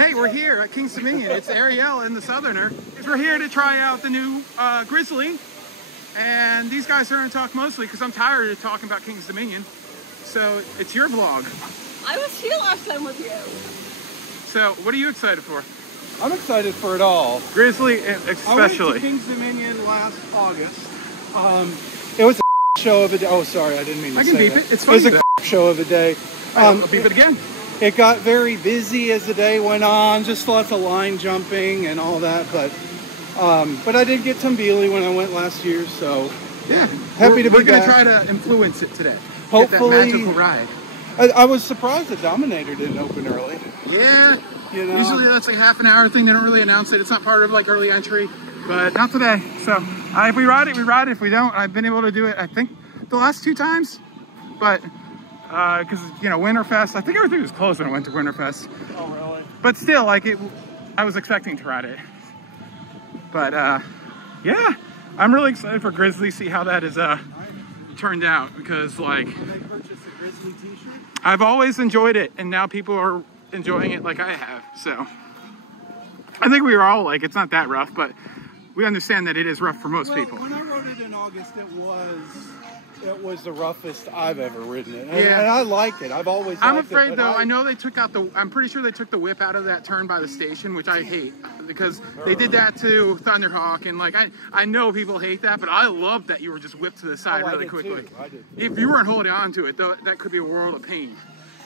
Hey, we're here at King's Dominion. It's Ariel and the Southerner. We're here to try out the new Grizzly. And these guys are going to talk mostly because I'm tired of talking about King's Dominion. So it's your vlog. I was here last time with you. So what are you excited for? I'm excited for it all. Grizzly especially. I went to King's Dominion last August. It was a show of a day. Oh, sorry, I didn't mean to say that. I can beep it. It's fine. It was a show of a day. I'll beep it again. It got very busy as the day went on. Just lots of line jumping and all that. But I did get some Beely when I went last year. So yeah, happy to be back. We're going to try to influence it today. Hopefully. Get that magical ride. I was surprised the Dominator didn't open early. Yeah. You know? Usually that's like half an hour thing. They don't really announce it. It's not part of like early entry, but not today. So if we ride it, we ride it. If we don't, I've been able to do it, I think, the last 2 times. But because Winterfest, I think everything was closed when I went to Winterfest. Oh, really? But still, like I was expecting to ride it. But yeah, I'm really excited for Grizzly. See how that is turned out, because like Did they purchase a Grizzly t-shirt? I've always enjoyed it, and now people are enjoying it like I have. So I think we were all like, it's not that rough, but we understand that it is rough for most people. When I rode it in August, it was the roughest I've ever ridden it. And, Yeah. and I like it. I've always liked I'm afraid it, though, I know they took out I'm pretty sure they took the whip out of that turn by the station, which I hate, because they did that to Thunderhawk, and like I know people hate that, but I love that you were just whipped to the side really quickly. I did. If you weren't holding on to it, though, that could be a world of pain.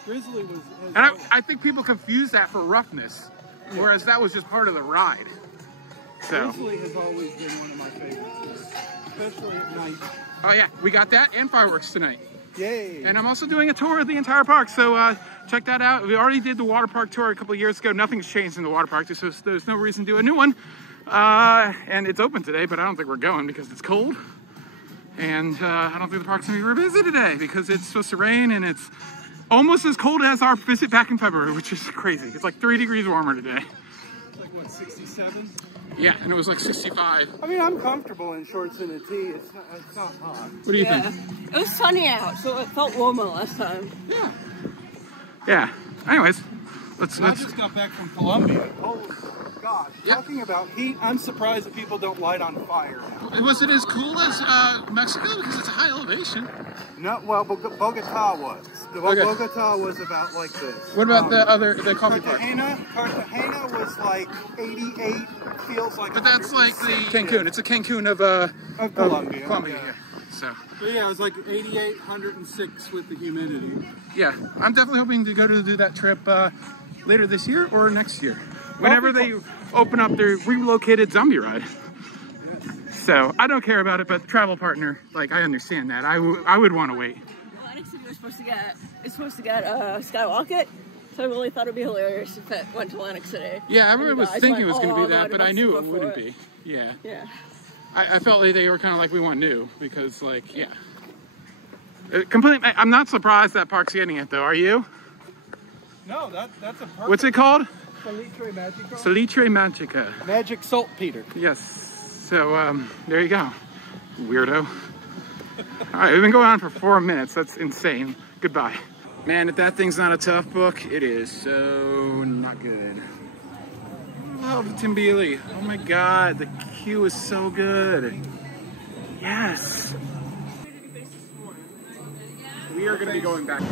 Grizzly was... And I think people confuse that for roughness, whereas that was just part of the ride. So. Grizzly has always been one of my favorites, especially at night. Oh yeah, we got that and fireworks tonight. Yay! And I'm also doing a tour of the entire park, so check that out. We already did the water park tour a couple of years ago. Nothing's changed in the water park, so there's no reason to do a new one. And it's open today, but I don't think we're going because it's cold. And I don't think the park's gonna be very busy today because it's supposed to rain, and it's almost as cold as our visit back in February, which is crazy. It's like 3 degrees warmer today. It's like, what, 67? Yeah, and it was like 65. I mean, I'm comfortable in shorts and a tee. It's not hot. What do you think? It was sunny out, so it felt warmer last time. Yeah. Yeah. Anyways, let's. I just got back from Colombia. Oh gosh, Yep. Talking about heat, I'm surprised that people don't light on fire now. Was it as cool as Mexico, because it's a high elevation? No, well, Bogota was. Bogota was about like this. What about the coffee park? Cartagena was like 88. Feels like. But that's like the Cancun. It's a Cancun of Colombia. Colombia. Yeah. So. Yeah, it was like 88, 106 with the humidity. Yeah, I'm definitely hoping to go to do that trip later this year or next year, whenever they open up their relocated zombie ride. Yes. So I don't care about it, but travel partner, like I understand that. I would want to wait. Well, Atlantic City was supposed to get Skyrocket, so I really thought it'd be hilarious if it went to Atlantic City. Yeah, everyone was thinking it was going to be that, but I knew it before wouldn't be. Yeah. Yeah. I felt like they were kind of like, we want new, because like, yeah. Completely, I'm not surprised that park's getting it though, are you? No, that's a perfect. What's it called? Salitre Magica. Salitre Magica. Magic saltpeter. Yes. So, there you go, weirdo. All right, we've been going on for 4 minutes. That's insane. Goodbye. Man, if that thing's not a tough book, it is so not good. I love Tim Beely. Oh my God, the queue is so good. Yes. We are going to be going back.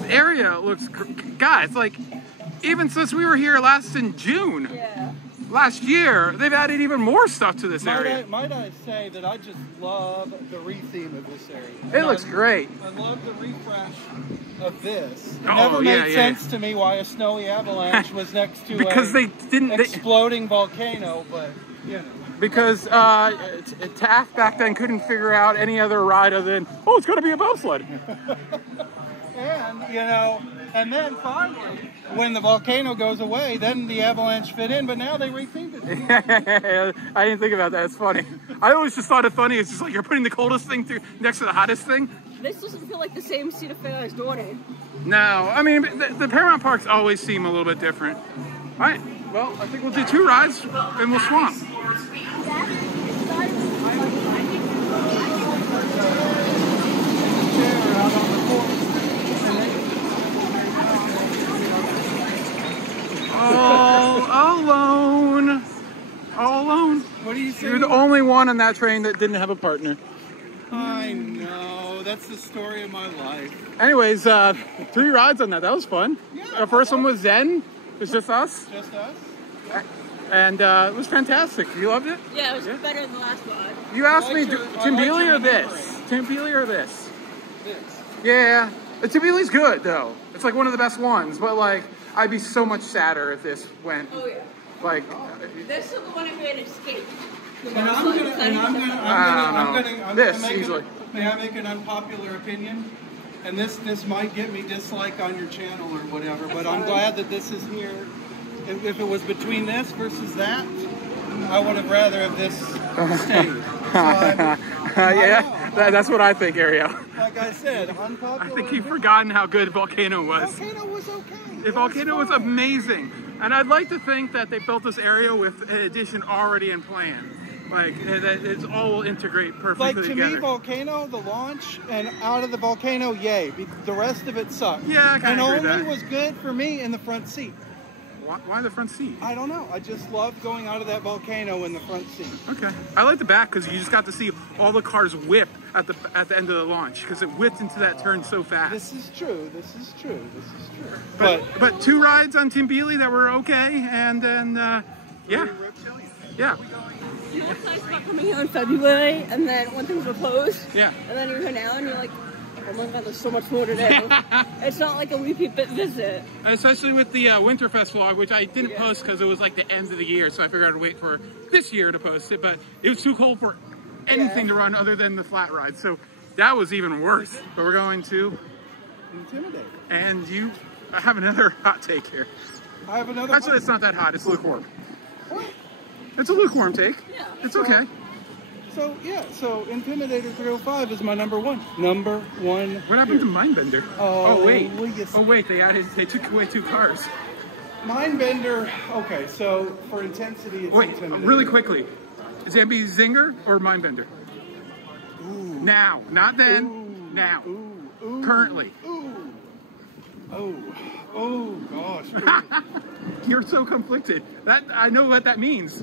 The area looks, guys, like, even since we were here last in June, last year, they've added even more stuff to this area. Might I say that I just love the re-theme of this area. It looks great. I love the refresh of this. It Oh, never made yeah. sense to me why a snowy avalanche was next to because they didn't exploding volcano, but you know. Because Taft back then couldn't figure out any other ride other than, oh, it's got to be a bobsled. And, you know, and then finally, when the volcano goes away, then the avalanche fit in, but now they rethemed it. I didn't think about that. It's funny. I always just thought it funny. It's just like you're putting the coldest thing next to the hottest thing. This doesn't feel like the same Cedar Fair as Dorney. No, I mean, the Paramount parks always seem a little bit different. All right, well, I think we'll do 2 rides and we'll swamp. you saying? You're the only one on that train that didn't have a partner. I know. That's the story of my life. Anyways, 3 rides on that. That was fun. Yeah, The first one was Zen. It was just us. Just us? And it was fantastic. You loved it? Yeah, it was better than the last one. You asked me, I like Timbili your or this? Timbili or this? This. Yeah. The Timbili's good, though. It's like one of the best ones. But, like, I'd be so much sadder if this went, Oh, yeah. like... This is the one I'm going to escape. And I'm gonna This, make easily. May I make an unpopular opinion? And this might get me disliked on your channel or whatever, but I'm glad that this is here. If it was between this versus that, I would have rather have this stayed. Yeah, that's what I think, Ariel. Like I said, unpopular. I think you've forgotten how good Volcano was. Volcano was okay. The Volcano was amazing. And I'd like to think that they built this area with an addition already in plan. Like, that it's all will integrate perfectly Like, to together. me, Volcano, the launch, and out of the Volcano, yay. The rest of it sucked. Yeah, I kind of agree And with only that. was good for me in the front seat. Why the front seat? I don't know. I just loved going out of that Volcano in the front seat. Okay. I like the back because you just got to see all the cars whip at the end of the launch because it whipped into that turn so fast. This is true. This is true. This is true. But 2 rides on Timbili that were okay, and then yeah. You know what's nice about coming here in February, and then when things were closed, Yeah. and then you're here now, and you're like, oh my god, there's so much more to do. It's not like a repeat visit. And especially with the Winterfest vlog, which I didn't post because it was like the end of the year, so I figured I'd wait for this year to post it, but it was too cold for anything to run other than the flat ride, so that was even worse. But we're going to... Intimidating. And I have another hot take here. I have another. Actually, it's not that hot, it's lukewarm. It's a lukewarm take. Yeah. It's okay. So Intimidator 305 is my number one. Number one. What happened to Mindbender? Oh, wait. well, yes. Oh wait, they took away 2 cars. Mindbender. Okay, so for intensity, it's Wait, Intimidator. really quickly. Is it gonna be Zinger or Mindbender? Ooh. Now, not then. Ooh. Now. Ooh. Currently. Ooh. Oh gosh. Ooh. You're so conflicted. I know what that means.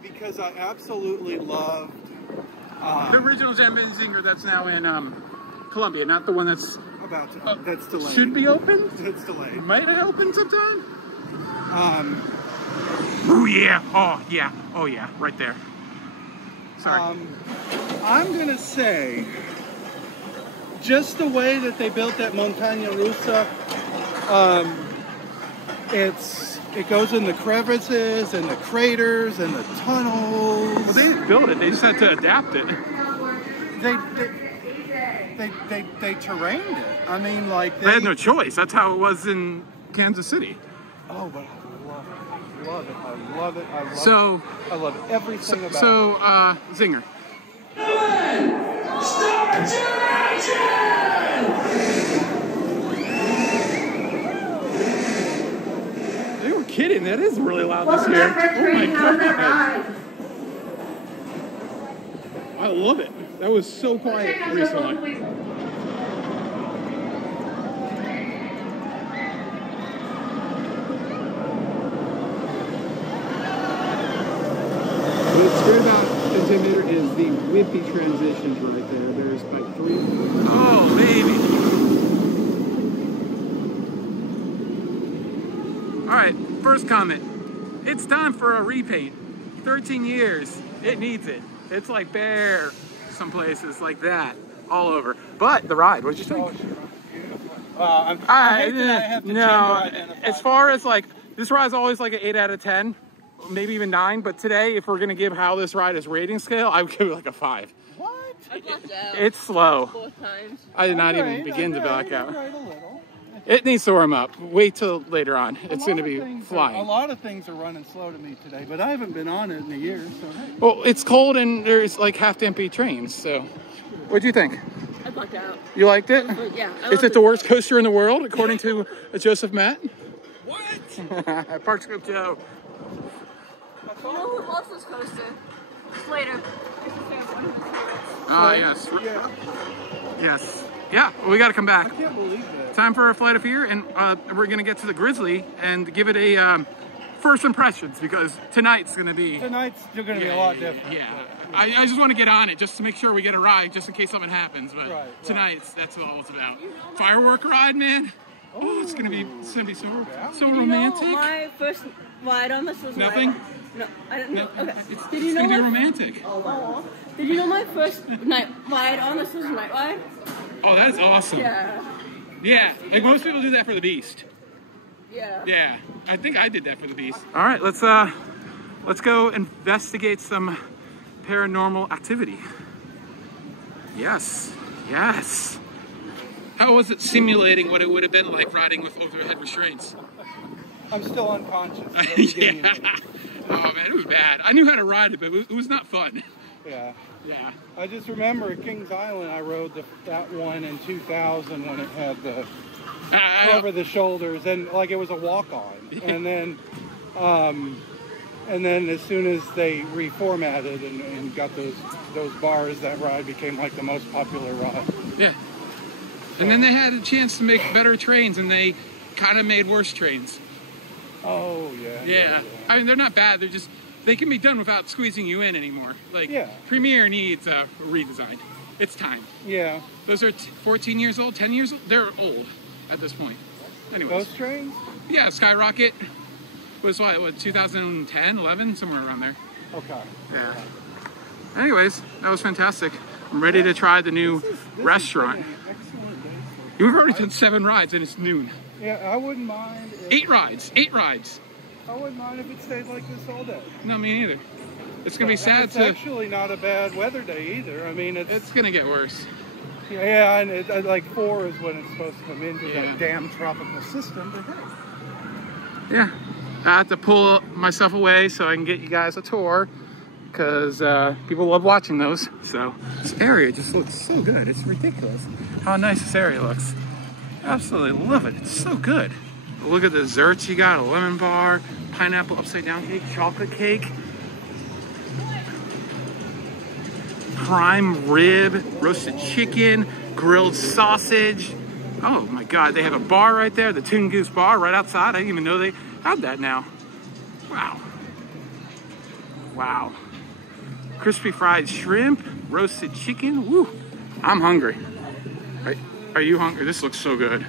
Because I absolutely loved. The original Zinger that's now in Columbia, not the one that's That's delayed. should be open. It's delayed. Might have opened sometime. Oh yeah. Oh yeah. Oh yeah. Right there. Sorry. I'm gonna say, just the way that they built that Montaña Rusa, it goes in the crevices and the craters and the tunnels. Well, they didn't build it. They just had to adapt it. They terrained it. I mean, like They had no choice. That's how it was in Kansas City. Oh, but I love it. I love it. I love it. So, I love it. Everything about it. so Zinger. Stop your They were kidding. That is really loud this year. Oh my god. I love it. That was so quiet recently. What's great about Intimidator is the whippy transitions right there. There's like 3. Oh, baby. All right, first comment. It's time for a repaint. 13 years. It needs it. It's like bare some places like that all over. But the ride, what'd you think? I hate that I have to no, gender identify. as far as like, this ride's always like an 8 out of 10, maybe even 9. But today, if we're gonna give how this ride is rating scale, I would give it like a 5. What? I blacked out It's slow. 4 times. I did not Alright, even begin to alright, back out. alright, a little. It needs to warm up. Wait till later on. It's A going lot to of be things flying. A lot of things are running slow to me today, but I haven't been on it in a year, so hey. Well, it's cold and there's like half-empty trains, so. What'd you think? I blacked out. You liked it? But yeah, I Is loved it the worst coaster in the world, according to Joseph Matt? What? Park Scoop Joe. You know who loves this coaster? Slater. Ah, yes. Yeah, Yes. Yeah, well, we got to come I back. can't believe that. Time for a flight of fear, and we're going to get to the Grizzly and give it a first impressions, because tonight's going to be... Tonight's going to be a lot different. Yeah. I just want to get on it just to make sure we get a ride, just in case something happens. But Right. tonight's, that's what all it's about. Firework ride, man. Oh, it's gonna be so romantic. You know, my first ride on this was Nothing? No, I didn't know. Okay. It's Did you know gonna be my romantic. Did you know my first night ride on this was a night ride? Oh, that's awesome. Yeah. Yeah, like most people do that for the Beast. Yeah. Yeah, I think I did that for the Beast. All right, let's go investigate some paranormal activity. Yes, yes. How was it simulating what it would have been like riding with overhead restraints? I'm still unconscious. Yeah. Oh man, it was bad. I knew how to ride it, but it was not fun. Yeah. Yeah. I just remember at Kings Island, I rode that one in 2000 when it had the over the shoulders, and like it was a walk-on. And then as soon as they reformatted and got those bars, that ride became like the most popular ride. Yeah. And then they had a chance to make better trains, and they kind of made worse trains. Oh yeah. Yeah. I mean, they're not bad. They can be done without squeezing you in anymore. Like, yeah. Premiere needs a redesign. It's time. Yeah. Those are 14 years old, 10 years old. They're old at this point. Anyways. Those trains? Yeah, Skyrocket was what 2010, 11, somewhere around there. Okay. Yeah. Anyways, that was fantastic. I'm ready to try the new restaurant. You've already done 7 rides and it's noon. Yeah, I wouldn't mind. 8 rides. I wouldn't mind if it stayed like this all day. No, me neither. It's gonna be sad It's actually not a bad weather day either. I mean, it's gonna get worse. Yeah, and like 4 is when it's supposed to come into that damn tropical system. But hey. Yeah, I have to pull myself away so I can get you guys a tour, because people love watching those. So this area just looks so good. It's ridiculous how nice this area looks. Absolutely love it. It's so good. Look at the desserts you got: a lemon bar, pineapple upside down cake, chocolate cake, prime rib, roasted chicken, grilled sausage. Oh my God, they have a bar right there, the Tin Goose Bar right outside. I didn't even know they had that now. Wow. Wow. Crispy fried shrimp, roasted chicken. Woo, I'm hungry. Are you hungry? This looks so good.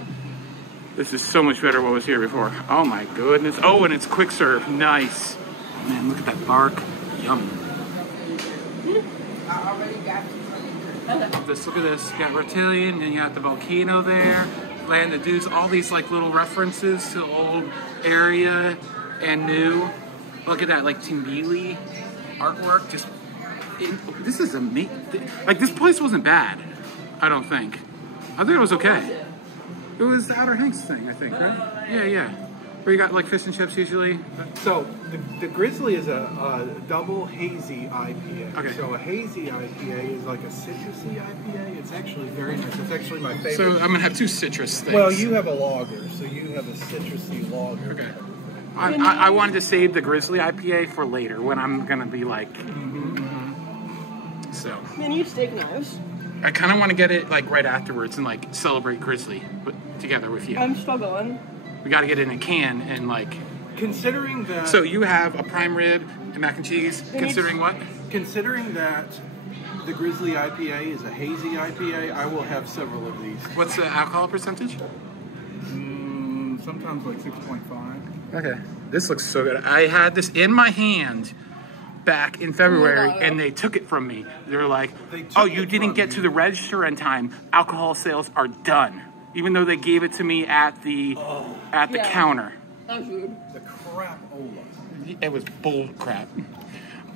This is so much better than what was here before. Oh my goodness. Oh, and it's quick serve. Nice. Oh, man, look at that bark. Yum. I already got you. Look at this. You got Reptilian, and you got the volcano there. Land of Dudes. All these like little references to the old area and new. Look at that, like Timbili artwork. This is amazing. Like, this place wasn't bad, I don't think. I think it was okay. It was the Outer Hanks thing, I think, right? Yeah. Where you got like fish and chips usually. So the Grizzly is a double hazy IPA. Okay. So a hazy IPA is like a citrusy IPA. It's actually very nice. It's actually my favorite. So I'm gonna have 2 citrus things. Well, you have a lager, so you have a citrusy lager. Okay. I wanted to save the Grizzly IPA for later when I'm gonna be like. So. Man, you steak knives. I kind of want to get it like right afterwards and like celebrate Grizzly together with you. I'm struggling. We got to get it in a can and like. Considering that. So you have a prime rib and mac and cheese. Considering what? Considering that the Grizzly IPA is a hazy IPA, I will have several of these. What's the alcohol percentage? Sometimes like 6.5. Okay. This looks so good. I had this in my hand back in February, and they took it from me. They were like, "Oh, you didn't get to the register in time. Alcohol sales are done." Even though they gave it to me at the counter. That was rude. The crap-ola. It was bull crap.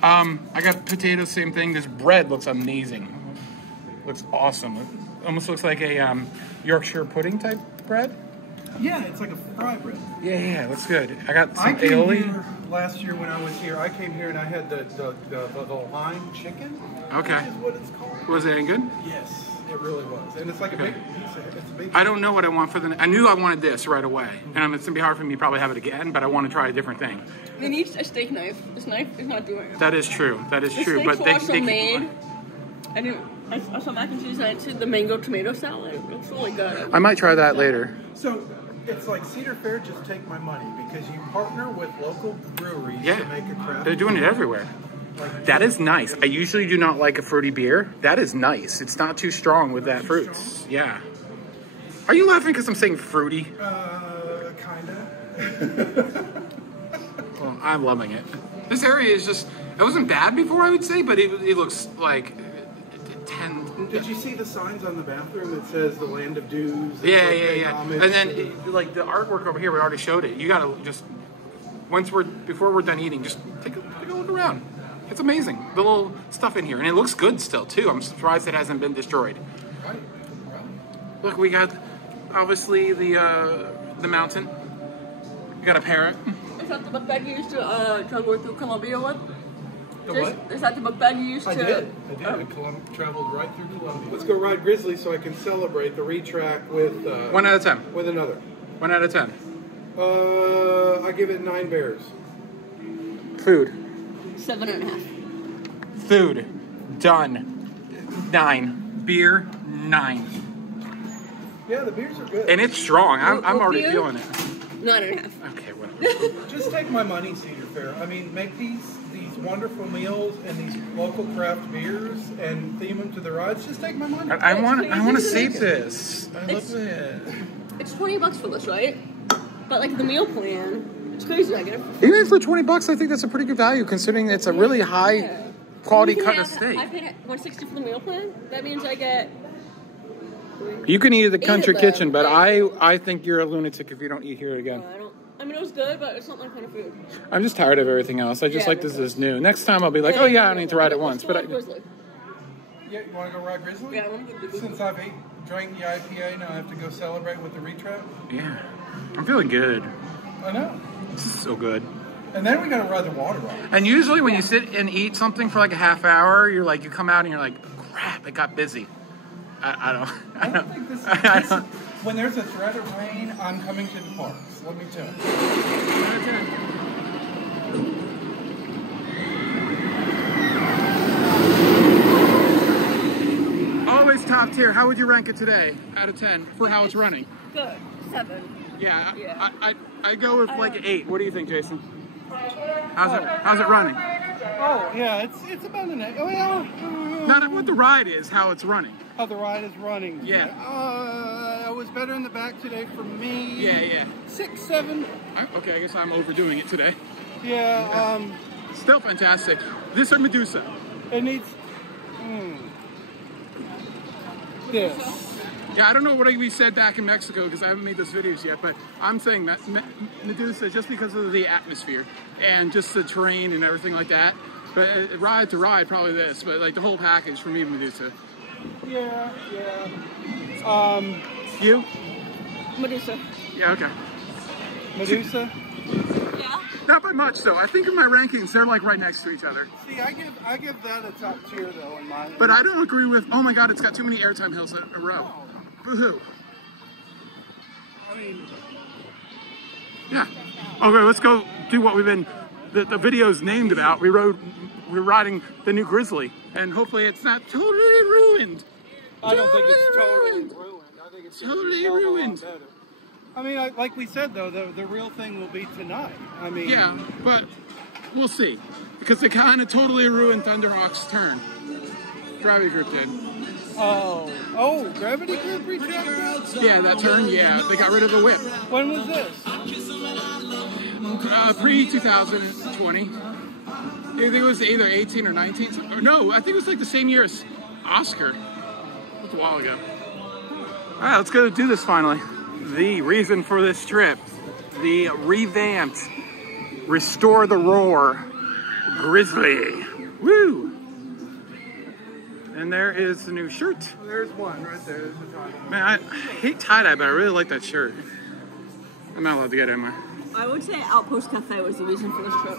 I got potatoes, same thing. This bread looks amazing. Looks awesome. It almost looks like a Yorkshire pudding type bread. Yeah, it's like a fry bread. Yeah, looks good. I got some I came aioli. here last year when I was here. I came here and I had the lime chicken. Okay. Is what it's called. Was it any good? Yes, it really was. And it's like a big piece of it's a big. I don't know what I want for I knew I wanted this right away. And it's going to be hard for me to probably have it again, but I want to try a different thing. They need a steak knife. This knife is not doing it. That is true. That is The true. steaks But were also made. I saw mac and cheese and I said the mango tomato salad. It looks really good. I might try that later. So It's like Cedar Fair, just take my money, because you partner with local breweries to make a craft. They're doing it everywhere. That is nice. I usually do not like a fruity beer. That is nice. It's not too strong with that fruit. Yeah. Are you laughing because I'm saying fruity? Kinda. Well, I'm loving it. This area is just, it wasn't bad before, I would say, but it looks like 10. Did you see the signs on the bathroom that says the land of dews? Yeah. And then, like, the artwork over here, we already showed it. You gotta just, before we're done eating, just take a look around. It's amazing. The little stuff in here. And it looks good still, too. I'm surprised it hasn't been destroyed. Right. Look, we got, obviously, the mountain. We got a parrot. Is that the book bag you used to travel through Colombia with? The what? Is that the book bag you used to? I did. I traveled right through Colombia. Let's go ride Grizzly so I can celebrate the retrack with... 1 out of 10. With another. 1 out of 10. I give it 9 bears. Food. 7.5. Food. Done. 9. Beer. 9. Yeah, the beers are good. And it's strong. I'm already feeling it. 9.5. Okay, whatever. Just take my money, Cedar Fair. I mean, make these wonderful meals and these local craft beers and theme them to the rides. Just take my money. I want to save this. I love it. It's $20 for this, right? But like the meal plan, it's crazy. I get it. Even for $20, I think that's a pretty good value considering it's a really high quality cut of steak. I paid $160 for the meal plan. That means I get. You can eat at the country of them. kitchen, but I think you're a lunatic if you don't eat here again. I mean, it was good, but it's not my kind of food. I'm just tired of everything else. I just like this is new. Next time I'll be like, oh yeah, I need to ride it once. But Grizzly. Yeah, you want to go ride Grizzly? Yeah, I want to go Grizzly. Since I've drank the IPA, now I have to go celebrate with the retrack. Yeah, I'm feeling good. I know. This is so good. And then we got to ride the water ride. And usually when you sit and eat something for like a half hour, you're like, you come out and you're like, crap, it got busy. I don't think this when there's a threat of rain, I'm coming to the parks. Let me tell you. Always top tier. How would you rank it today out of 10 for how it's running? Good. 7. Yeah. I go with like 8. What do you think, Jason? How's it running? Oh yeah, it's about an 8. Oh yeah. Not what the ride is, how it's running. How the ride is running. Yeah. It was better in the back today for me. Yeah. 6, 7. Okay, I guess I'm overdoing it today. Yeah. Still fantastic. This or Medusa? It needs. This. Yeah, I don't know what we said back in Mexico because I haven't made those videos yet, but I'm saying that Medusa just because of the atmosphere and just the terrain and everything like that. But ride to ride, probably this, but like the whole package for me, Medusa. Yeah. You? Medusa. Yeah, okay. Medusa? Yeah. Not by much though. I think in my rankings they're like right next to each other. See, I give that a top tier though in my. But I don't agree with. Oh my God, it's got too many airtime hills in a row. Boo-hoo. I mean. Yeah. Okay, let's go do what we've been. The video's named about. We're riding the new Grizzly, and hopefully it's not totally ruined. I don't think it's totally ruined. I think it's totally ruined. I mean, like we said though, the real thing will be tonight. I mean. Yeah, but we'll see, because they kind of totally ruined Thunderhawk's turn. Gravity Group did. Oh, Gravity Group retracked? Yeah, that turn. Yeah, they got rid of the whip. When was this? Pre-2020. I think it was either 18 or 19. Or no, I think it was like the same year as Oscar. It was a while ago. All right, let's go do this finally. The reason for this trip, the revamped, Restore the Roar Grizzly. Woo! And there is the new shirt. There's one right there. There's a tie-dye. Man, I hate tie-dye, but I really like that shirt. I'm not allowed to get it, am I? I would say Outpost Cafe was the reason for this trip.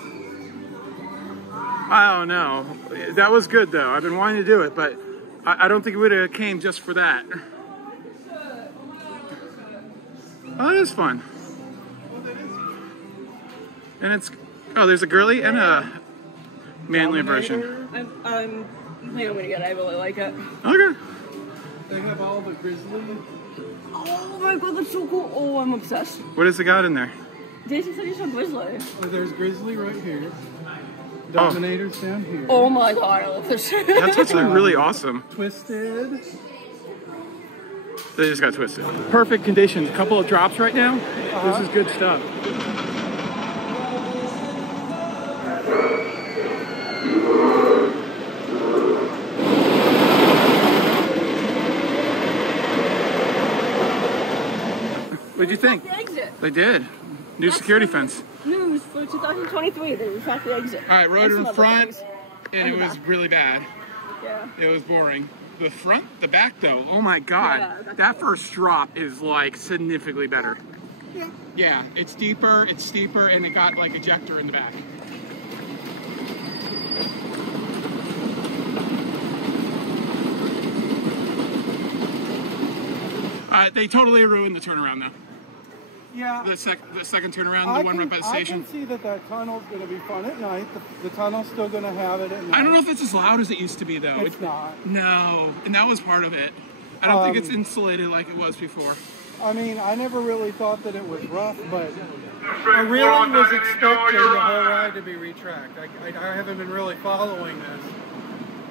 I don't know. That was good though. I've been wanting to do it, but I don't think it would have came just for that. Oh, that is fun. And it's there's a girly and a manly version. I think I'm gonna get it. I really like it. Okay. They have all the Grizzly Oh my god, that's so cool. Oh, I'm obsessed. What has it got in there? Jason said he saw Grizzly. Oh, there's Grizzly right here. Dominator's down here. Oh my god, I love this shit. That's actually really awesome. Twisted. They just got twisted. Perfect conditions. A couple of drops right now. This is good stuff. What'd you think? The exit. They did. New security fence. News for 2023. They retracked the exit. All right, rode And in some front, other things. and it was really bad. Yeah. It was boring. The front, the back though, oh my god. Yeah, that first drop is like significantly better. Yeah. Yeah, it's deeper, it's steeper, and it got like ejector in the back. They totally ruined the turnaround though. Yeah. The second turnaround, the one right by the station. I can see that tunnel's going to be fun at night. The tunnel's still going to have it at night. I don't know if it's as loud as it used to be though. It's not. No, and that was part of it. I don't think it's insulated like it was before. I mean, I never really thought that it was rough, but I really was expecting the whole ride to be retracked. I haven't been really following this.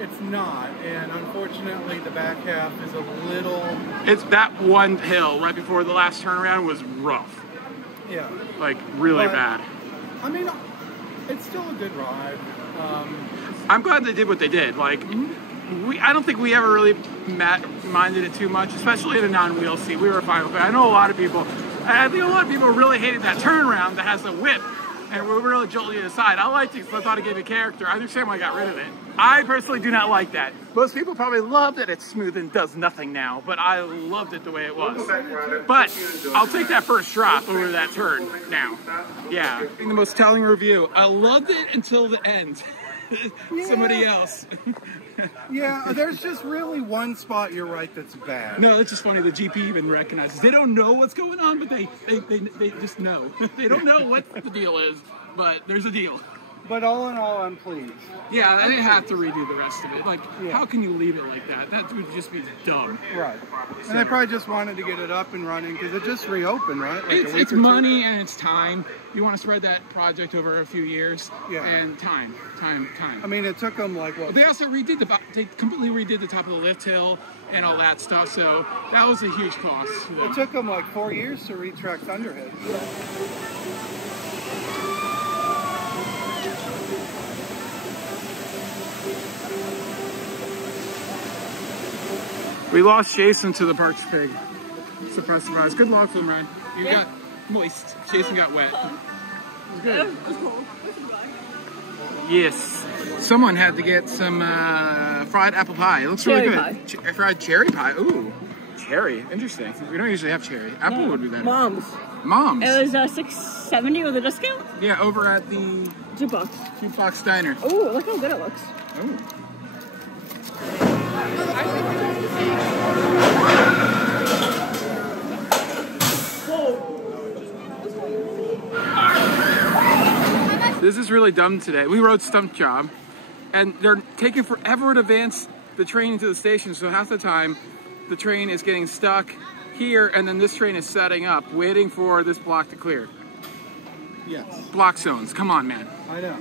It's not, and unfortunately the back half is a little... It's that one hill right before the last turnaround was rough. Yeah. Like, really bad. I mean, it's still a good ride. I'm glad they did what they did. Like, I don't think we ever really minded it too much, especially in a non-wheel seat. We were fine with it. I know a lot of people, I think a lot of people really hated that turnaround that has the whip, and we really jolted it aside. I liked it because I thought it gave it character. I understand why I got rid of it. I personally do not like that. Most people probably love that it's smooth and does nothing now, but I loved it the way it was. But I'll take that first drop over that turn now. Yeah. The most telling review. I loved it until the end. Somebody else. Yeah, there's just really one spot, you're right, that's bad. No, it's just funny. The GP even recognizes. They don't know what's going on, but they just know. They don't know what the deal is, but there's a deal. But all in all, I'm pleased. Yeah, I didn't have to redo the rest of it. Like, how can you leave it like that? That would just be dumb. Right. And I probably just wanted to get it up and running because it just reopened, right? Like it's money and it's time. You want to spread that project over a few years. Yeah. And time. I mean, it took them like, what? They also they completely redid the top of the lift hill and all that stuff. So that was a huge cost. It took them like 4 years to retrack Thunderhead. We lost Jason to the Parks Pig. Surprise, surprise. Good luck for him, Ryan. You got moist. Jason got wet. Good. It was cool. Yes. Someone had to get some fried apple pie. It looks really good. Fried cherry pie. Ooh. Cherry. Interesting. We don't usually have cherry. Apple would be better. Mom's. Mom's. It was $6.70 with a discount. Yeah, over at the $2. Jukebox Diner. Ooh, look how good it looks. Ooh. This is really dumb today. We rode Stump Job, and they're taking forever to advance the train into the station, so half the time the train is getting stuck here, and then this train is setting up, waiting for this block to clear. Yes. Block zones, come on, man. I know.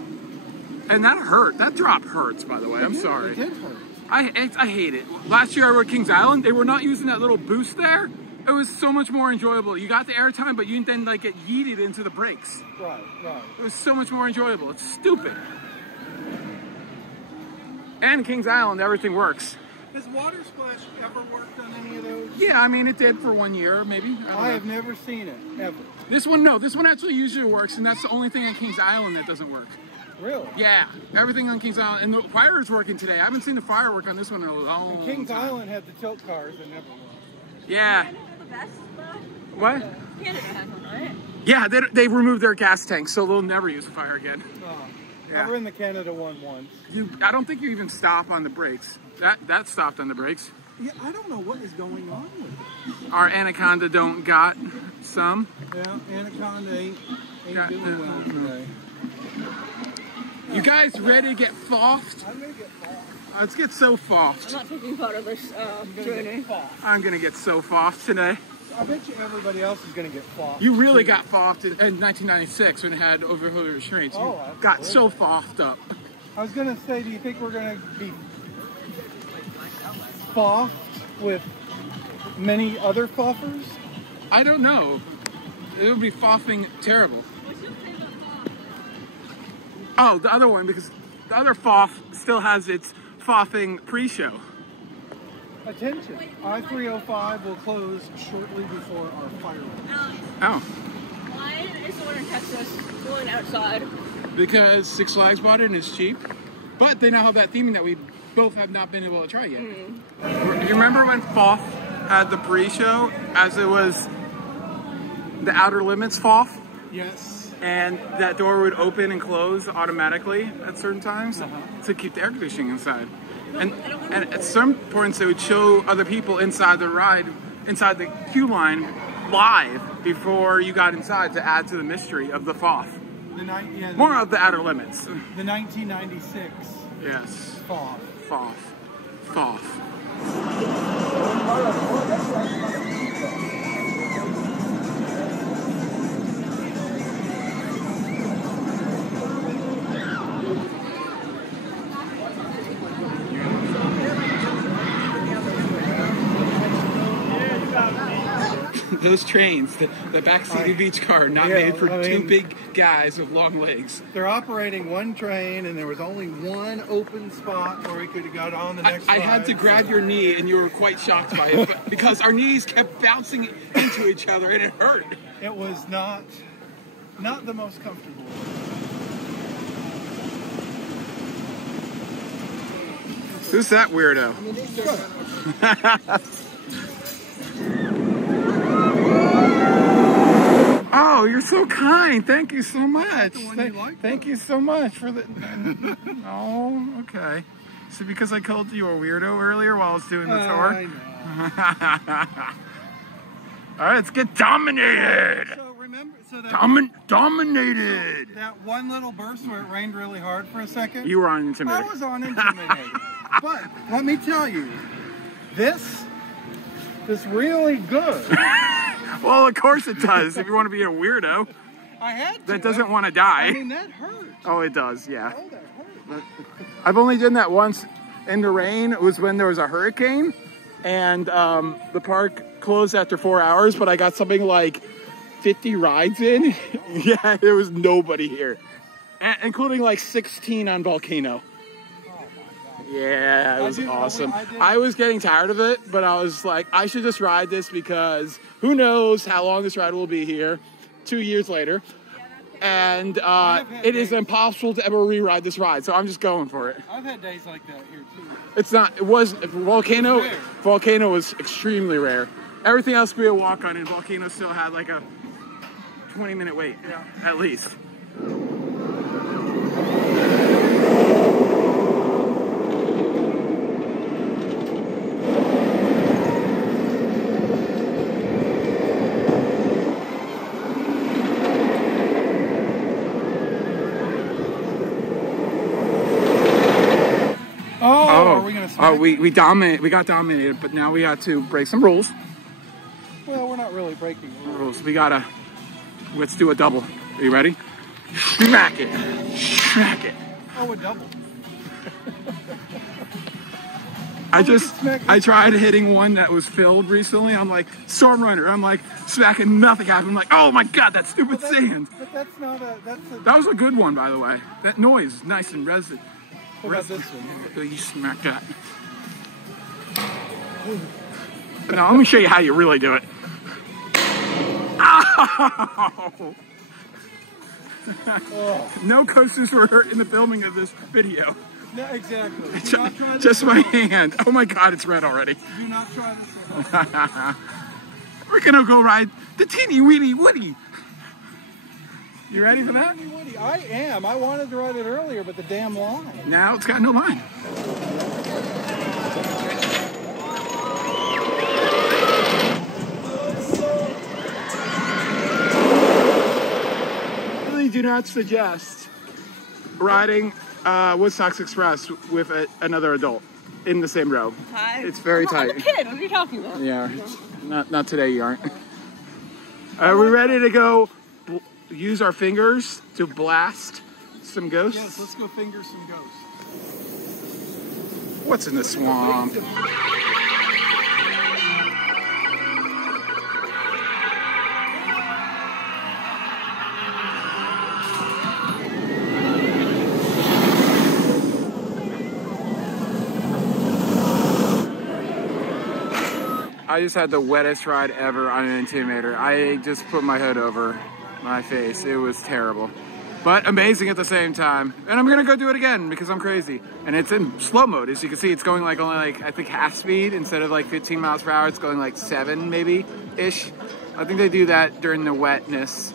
And that hurt. That drop hurts, by the way. I'm sorry. It did hurt. I hate it. Last year I rode Kings Island. They were not using that little boost there. It was so much more enjoyable. You got the airtime, but you then like get yeeted into the brakes. Right. It was so much more enjoyable. It's stupid. And Kings Island, everything works. Has Water Splash ever worked on any of those? Yeah, I mean, it did for 1 year, maybe. I have never seen it, ever. This one, no. This one actually usually works, and that's the only thing on Kings Island that doesn't work. Really? Yeah, everything on Kings Island. And the fire is working today. I haven't seen the firework on this one in a long And Kings time. Island had the tilt cars that never worked. Yeah. What? Canada has one, right? Yeah, they removed their gas tank, so they'll never use the fire again. Oh, Yeah. I've ridden the Canada one once. I don't think you even stop on the brakes. That stopped on the brakes. Yeah, I don't know what is going on with it. Our Anaconda don't got some. Yeah, Anaconda ain't Got doing well today. You guys ready to get foffed? I'm gonna get off. Let's get so I'm foffed. not taking part of this journey. I'm gonna get so foffed today. I bet you everybody else is going to get flopped. You really got foffed in 1996 when it had overload restraints. You got so foffed up. I was going to say, do you think we're going to be foffed with many other foffers? I don't know. It would be foffing terrible. Oh, the other one, because the other foff still has its foffing pre-show. Attention, I-305 will close shortly before our fireworks. Oh. Why is the one in Texas going outside? Because Six Flags bought it and it's cheap. But they now have that theming that we both have not been able to try yet. You remember when Foff had the pre-show as it was the Outer Limits Foff? Yes. And that door would open and close automatically at certain times to keep the air conditioning inside. And at some points they would show other people inside the ride, inside the queue line, live before you got inside to add to the mystery of the Foff. More of the Outer Limits. The 1996 Yes. Foff. Foff. Foff. Those trains, the backseat of each car, not made for two big guys with long legs. They're operating one train, and there was only one open spot where we could have got on the next I had to grab your knee, and you were quite shocked by it, because our knees kept bouncing into each other, and it hurt. It was not the most comfortable. Who's that weirdo? Oh, you're so kind. Thank you so much. Thank you so much for the... Oh, okay. So because I called you a weirdo earlier while I was doing the tour? I know. All right, let's get dominated. So remember, Dominated. That one little burst where it rained really hard for a second? You were on Intimidated. I was on Intimidated. But let me tell you, this is really good. Well, of course it does, if you want to be a weirdo. I had to. That doesn't want to die. I mean, that hurt. Oh, it does, yeah. Oh, that hurt. I've only done that once in the rain. It was when there was a hurricane, and the park closed after 4 hours, but I got something like 50 rides in. Yeah, there was nobody here, including like 16 on Volcano. Yeah, it was awesome. I was getting tired of it, but I was like, I should just ride this because who knows how long this ride will be here 2 years later. And it is impossible to ever re-ride this ride, so I'm just going for it. I've had days like that here too. It's not, it was, Volcano was extremely rare. Everything else could be a walk-on, and Volcano still had like a 20-minute wait, at least. We got dominated, but now we got to break some rules. Well, we're not really breaking rules. Let's do a double. Are you ready? Smack it. Smack it. Oh, a double. I tried hitting one that was filled recently. I'm like, Storm Runner. I'm like, smacking, nothing happened. I'm like, oh my God, that's stupid sand. But that's not a, That was a good one, by the way. That noise is nice and resonant. What about this one? You smack that. Now, let me show you how you really do it. Ow! No coasters were hurt in the filming of this video. No, exactly. Just my hand. Oh my God, it's red already. Do not try this one. We're gonna go ride the Teeny Weeny Woody. You ready for that? I am. I wanted to ride it earlier, but the damn line. Now it's got no line. I really do not suggest riding Woodstocks Express with another adult in the same row. Hi. It's very tight. I'm a kid. What are you talking about? Yeah, not today. You aren't. Are we ready to go? Use our fingers to blast some ghosts. Yes, let's go finger some ghosts. What's in the swamp? I just had the wettest ride ever on an Intimidator. I just put my hood over my face. It was terrible, but amazing at the same time. And I'm gonna go do it again because I'm crazy. And it's in slow mode. As you can see, it's going like only like, I think half speed instead of like 15 miles per hour. It's going like 7 maybe ish. I think they do that during the wetness.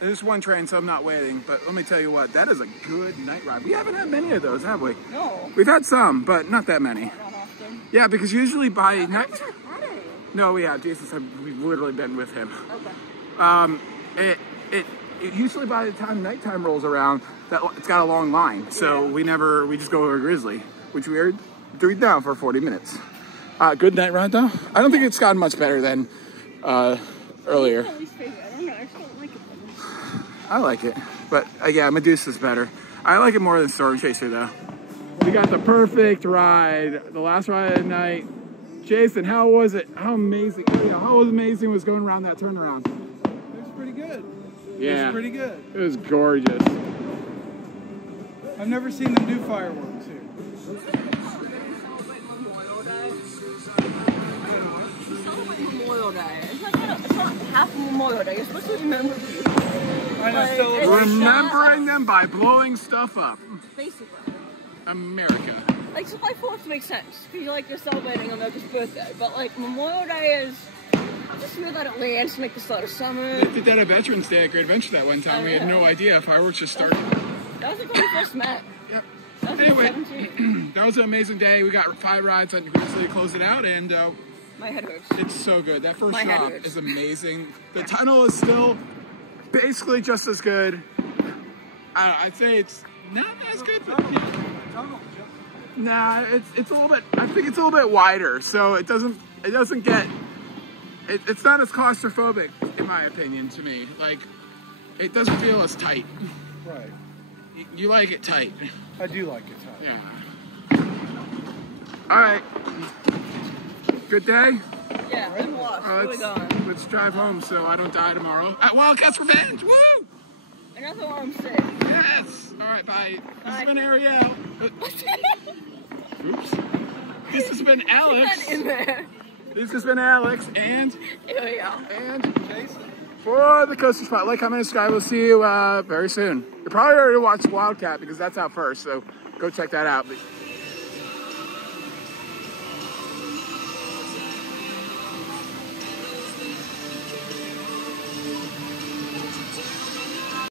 There's one train, so I'm not waiting, but let me tell you what, that is a good night ride. We haven't had many of those, have we? No. We've had some, but not that many. Not often. Yeah, because usually by night... I haven't had any. No, we have. Jesus, we've literally been with him. Okay. It usually by the time nighttime rolls around, it's got a long line, so we just go over Grizzly, which we are doing now for 40 minutes. Good night ride, though? I don't think it's gotten much better than earlier. I like it, but yeah, Medusa's better. I like it more than Storm Chaser though. We got the perfect ride, the last ride of the night. Jason, how was it? How amazing, how amazing was going around that turnaround? It was pretty good. Yeah. It was pretty good. It was gorgeous. I've never seen them do fireworks here. Memorial Day. It's not half Memorial Day. You're supposed to remember people. I know, Like, so it's Remembering them by blowing stuff up. basically. America. Like, July 4th makes sense, because you're celebrating America's birthday. But, like, Memorial Day is just weird that it lands to make the start of summer. We did that at Veterans Day at Great Adventure that one time. We had no idea fireworks just started. That was like when we first met. Yeah. That was Anyway, 17. that was an amazing day. We got 5 rides on Grizzly to close it out, and My head hurts. it's so good. That first My head stop hurts. is amazing. The tunnel is still basically just as good. I'd say it's not as good, but nah, it's a little bit. I think it's a little bit wider, so it doesn't get. It's not as claustrophobic, in my opinion, to me. Like, it doesn't feel as tight. Right. You like it tight. I do like it tight. Yeah. All right. Good day. Yeah, good walk. Where we going? Let's drive home so I don't die tomorrow. At Wildcats Revenge. Woo! Another one I'm sick. Yes. All right. Bye. This Bye. has been Ariel. Oops. This has been Alex. Get in there. This has been Alex and Here we go. Jason. for the Coaster Spot. Like, comment, and subscribe. We'll see you very soon. You're probably already watched Wildcat because that's out first, so go check that out.